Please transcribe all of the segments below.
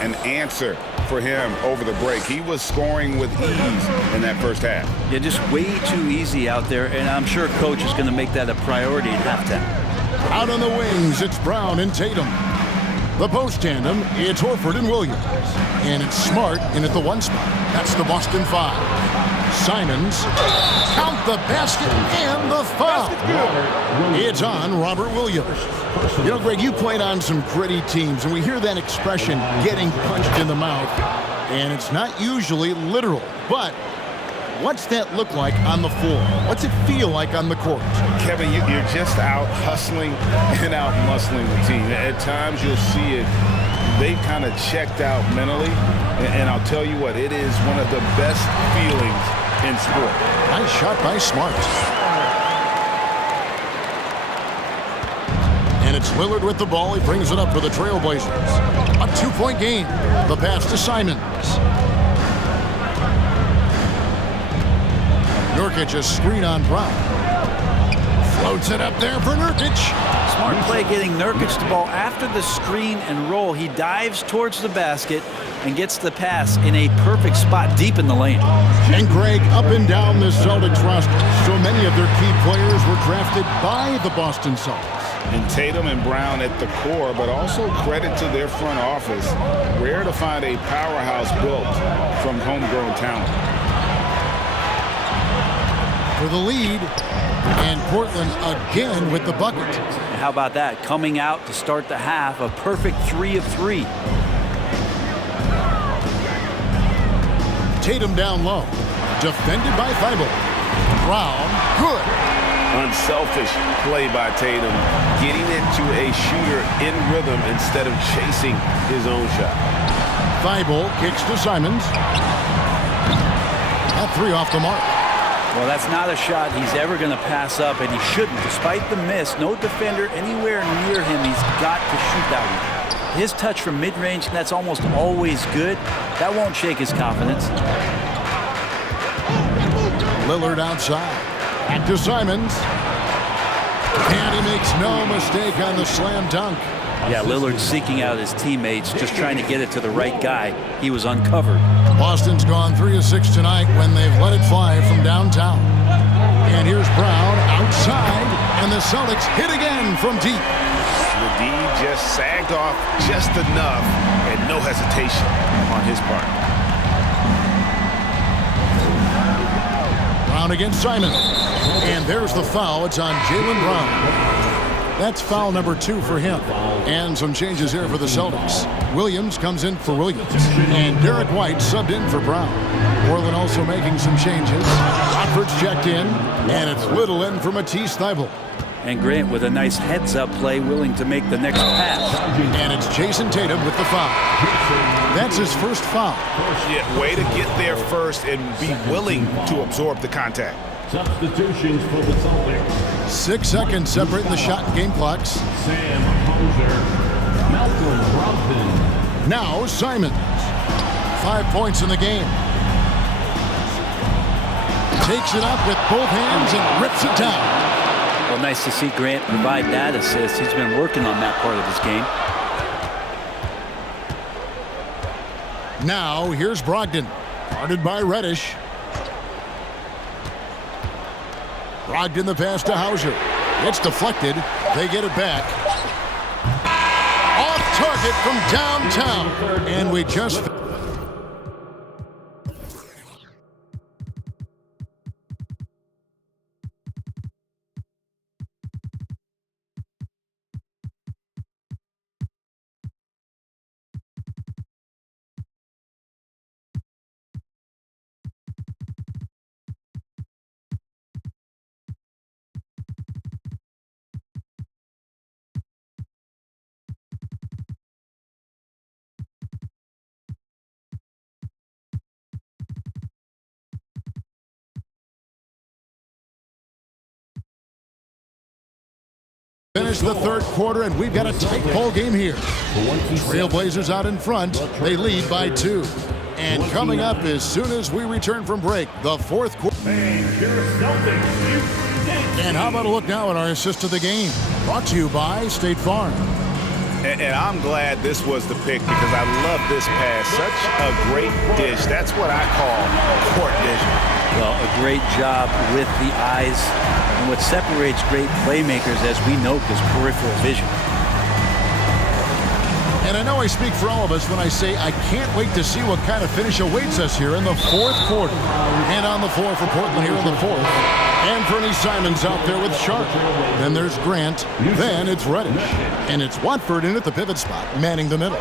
an answer for him over the break. He was scoring with ease in that first half. Yeah, just way too easy out there, and I'm sure coach is going to make that a priority at halftime. Out on the wings, it's Brown and Tatum. The post tandem, it's Horford and Williams. And it's Smart in at the 1 spot. That's the Boston 5. Simons, count the basket and the foul. It's on Robert Williams. You know, Greg, you played on some gritty teams, and we hear that expression, getting punched in the mouth. And it's not usually literal, but what's that look like on the floor? What's it feel like on the court? Kevin, you're just out hustling and out muscling the team. At times you'll see it. They kind of checked out mentally. And I'll tell you what, it is one of the best feelings in sport. Nice shot by Smart. And it's Lillard with the ball. He brings it up for the Trailblazers. A 2-point game. The pass to Simons. Nurkic, a screen on Brown. Floats it up there for Nurkic. Smart play getting Nurkic the ball after the screen and roll. He dives towards the basket and gets the pass in a perfect spot deep in the lane. And Greg, up and down the Celtics roster, so many of their key players were drafted by the Boston Celtics. And Tatum and Brown at the core, but also credit to their front office. Rare to find a powerhouse built from homegrown talent. For the lead, and Portland again with the bucket. How about that? Coming out to start the half, a perfect 3 of 3. Tatum down low, defended by Thibault. Brown, good. Unselfish play by Tatum, getting it to a shooter in rhythm instead of chasing his own shot. Thibault kicks to Simons. That 3 off the mark. Well, that's not a shot he's ever going to pass up, and he shouldn't. Despite the miss, no defender anywhere near him. He's got to shoot that one. His touch from mid-range, that's almost always good. That won't shake his confidence. Lillard outside. Back to Simons. And he makes no mistake on the slam dunk. Yeah, Lillard seeking out his teammates, just trying to get it to the right guy. He was uncovered. Boston's gone 3 of 6 tonight when they've let it fly from downtown. And here's Brown outside, and the Celtics hit again from deep. The D just sagged off just enough, and no hesitation on his part. Brown against Simon. And there's the foul. It's on Jaylen Brown. That's foul number 2 for him. And some changes here for the Celtics. Williams comes in for Williams. And Derek White subbed in for Brown. Portland also making some changes. Rockford's checked in. And it's Little in for Matisse Thybulle. And Grant with a nice heads-up play, willing to make the next pass. And it's Jason Tatum with the foul. That's his first foul. Yeah, way to get there first and be willing to absorb the contact. Substitutions for the Celtics. 6 seconds separating the shot and game clocks. Sam Hauser, Malcolm Brogdon. Now Simons. 5 points in the game. Takes it up with both hands and rips it down. Well, nice to see Grant provide that assist. He's been working on that part of his game. Now here's Brogdon. Guarded by Reddish. Brogdon the pass to Hauser. It's deflected. They get it back. Off target from downtown. And we just... Finish the third quarter, and we've got a tight ball game here. Trailblazers out in front. They lead by 2. And coming up as soon as we return from break, the fourth quarter. And how about a look now at our assist of the game? Brought to you by State Farm. And I'm glad this was the pick because I love this pass. Such a great dish. That's what I call court vision. Well, a great job with the eyes. And what separates great playmakers, as we know, is peripheral vision. And I know I speak for all of us when I say I can't wait to see what kind of finish awaits us here in the fourth quarter. And on the floor for Portland here in the fourth. Anthony Simons out there with Sharp. Then there's Grant. Then it's Reddish. And it's Watford in at the pivot spot, manning the middle.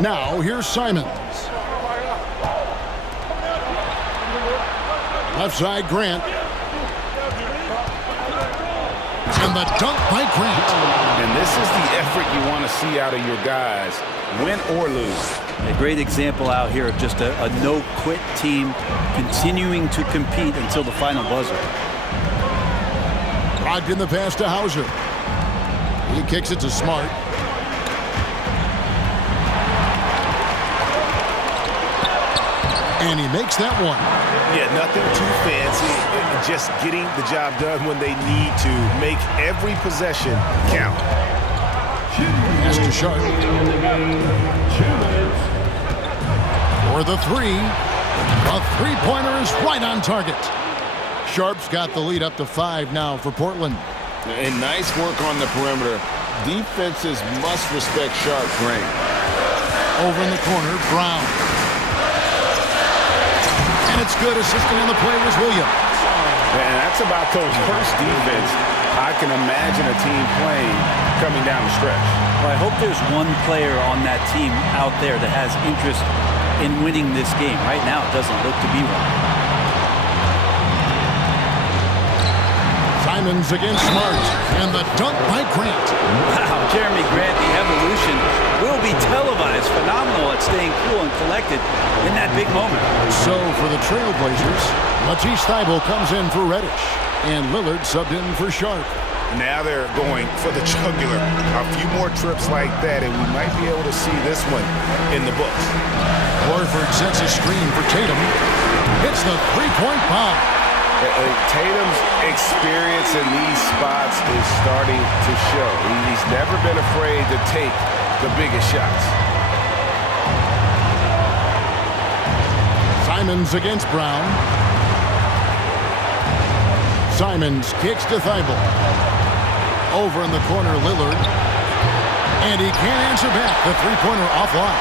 Now here's Simons. Left side, Grant. And the dunk by Grant. And this is the effort you want to see out of your guys, win or lose. A great example out here of just a no-quit team continuing to compete until the final buzzer. Locked in the pass to Hauser. He kicks it to Smart. And he makes that one. Yeah, nothing too fancy. Just getting the job done when they need to. Make every possession count. Pass to Sharp. For the three. The three-pointer is right on target. Sharp's got the lead up to 5 now for Portland. And nice work on the perimeter. Defenses must respect Sharp's range. Over in the corner, Brown. And it's good. Assisting on the play was Williams. And that's about Coach Hurst's defense. I can imagine a team playing coming down the stretch. Well, I hope there's one player on that team out there that has interest in winning this game. Right now, it doesn't look to be one. Simons against Smart. And the dunk by Grant. Wow, Jeremy Grant, the evolution will be televised. Phenomenal at staying cool and collected in that big moment. So for the Trailblazers, Matisse Thybulle comes in for Reddish. And Lillard subbed in for Sharp. Now they're going for the jugular. A few more trips like that, and we might be able to see this one in the books. Horford sets a screen for Tatum. Hits the three-point bomb. Tatum's experience in these spots is starting to show. He's never been afraid to take the biggest shots. Simons against Brown. Simons kicks to Thybulle. Over in the corner, Lillard. And he can't answer back. The three-pointer offline.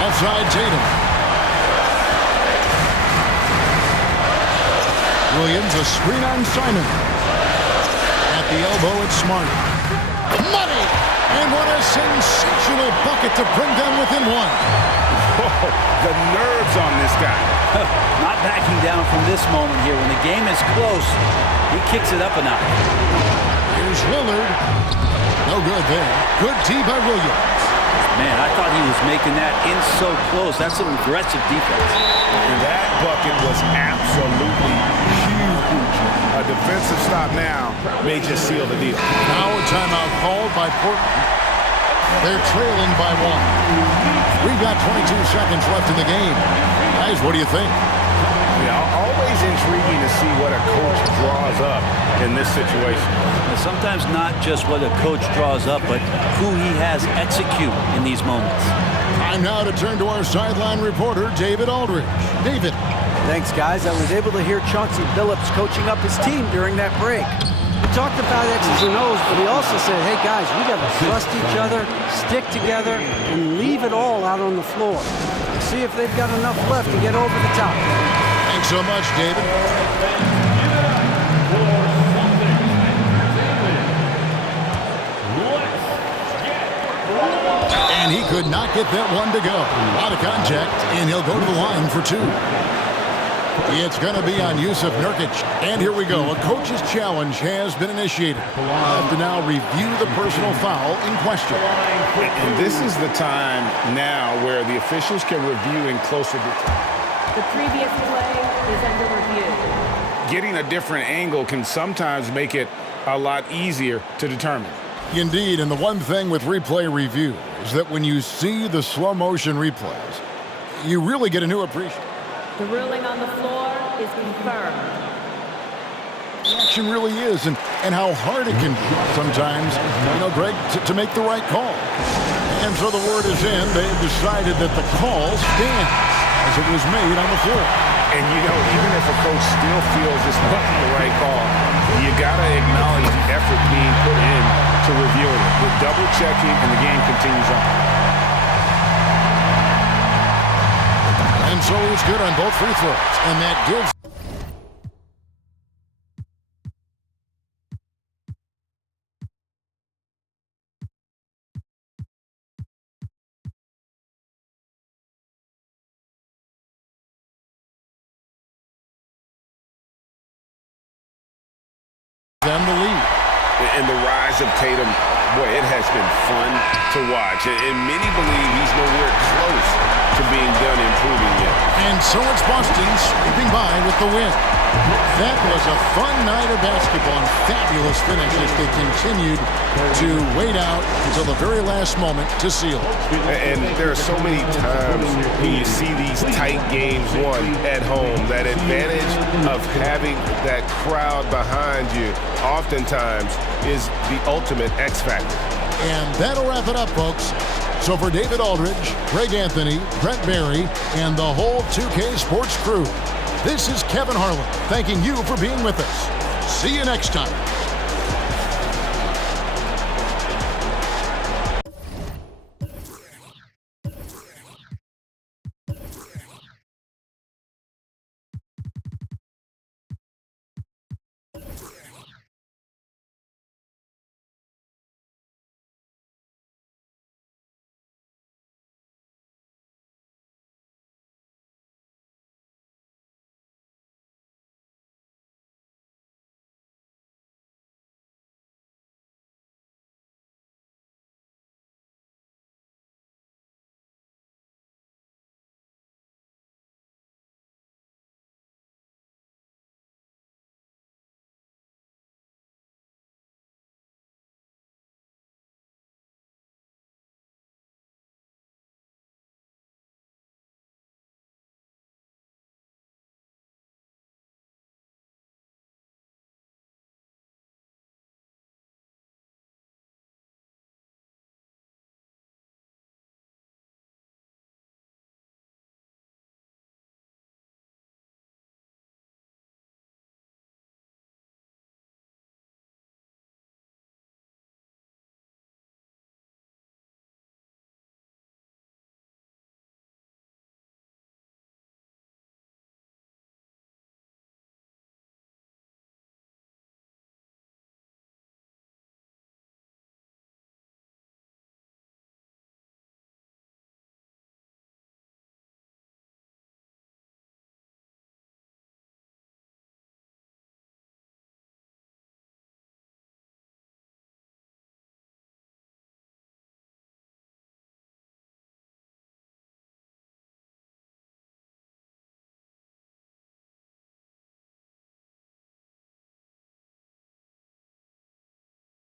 Outside Tatum. Williams, a screen on Simon. At the elbow, it's Smart. Money! And what a sensational bucket to bring them within one. Whoa, the nerves on this guy. Not backing down from this moment here. When the game is close, he kicks it up a notch. Here's Lillard. No good there. Good D by Williams. Man, I thought he was making that in so close. That's some aggressive defense. And that bucket was absolutely huge. A defensive stop now may just seal the deal. Now a timeout called by Portland. They're trailing by 1. We've got 22 seconds left in the game. Guys, what do you think? Yeah, always intriguing to see what a coach draws up in this situation. Sometimes not just what a coach draws up, but who he has execute in these moments. Time now to turn to our sideline reporter, David Aldridge. David. Thanks, guys. I was able to hear Chauncey Billups coaching up his team during that break. He talked about X's and O's, but he also said, hey, guys, we got to trust each other, stick together, and leave it all out on the floor. See if they've got enough left to get over the top. Thanks so much, David. And he could not get that one to go. A lot of contact, and he'll go to the line for 2. It's going to be on Yusuf Nurkic. And here we go. A coach's challenge has been initiated. We'll have to now review the personal foul in question. And this is the time now where the officials can review in closer detail. The previous play is under review. Getting a different angle can sometimes make it a lot easier to determine. Indeed, and the one thing with replay review is that when you see the slow motion replays, you really get a new appreciation. The ruling on the floor is confirmed. the action really is and how hard it can be sometimes, Greg, to make the right call. And so the word is in. They've decided that the call stands as it was made on the floor. And, even if a coach still feels it's not the right call, you got to acknowledge the effort being put in to reviewing it. With double-checking, and the game continues on. And so he's good on both free throws. And that gives them the lead. And the rise of Tatum, boy, it has been fun to watch. And many believe he's nowhere close to being done improving yet. And so it's Boston sweeping by with the win. That was a fun night of basketball and fabulous finish as they continued to wait out until the very last moment to seal it. And there are so many times when you see these tight games won at home, that advantage of having that crowd behind you oftentimes is the ultimate X factor. And that'll wrap it up, folks. So for David Aldridge, Greg Anthony, Brent Barry, and the whole 2K Sports crew, this is Kevin Harlan thanking you for being with us. See you next time.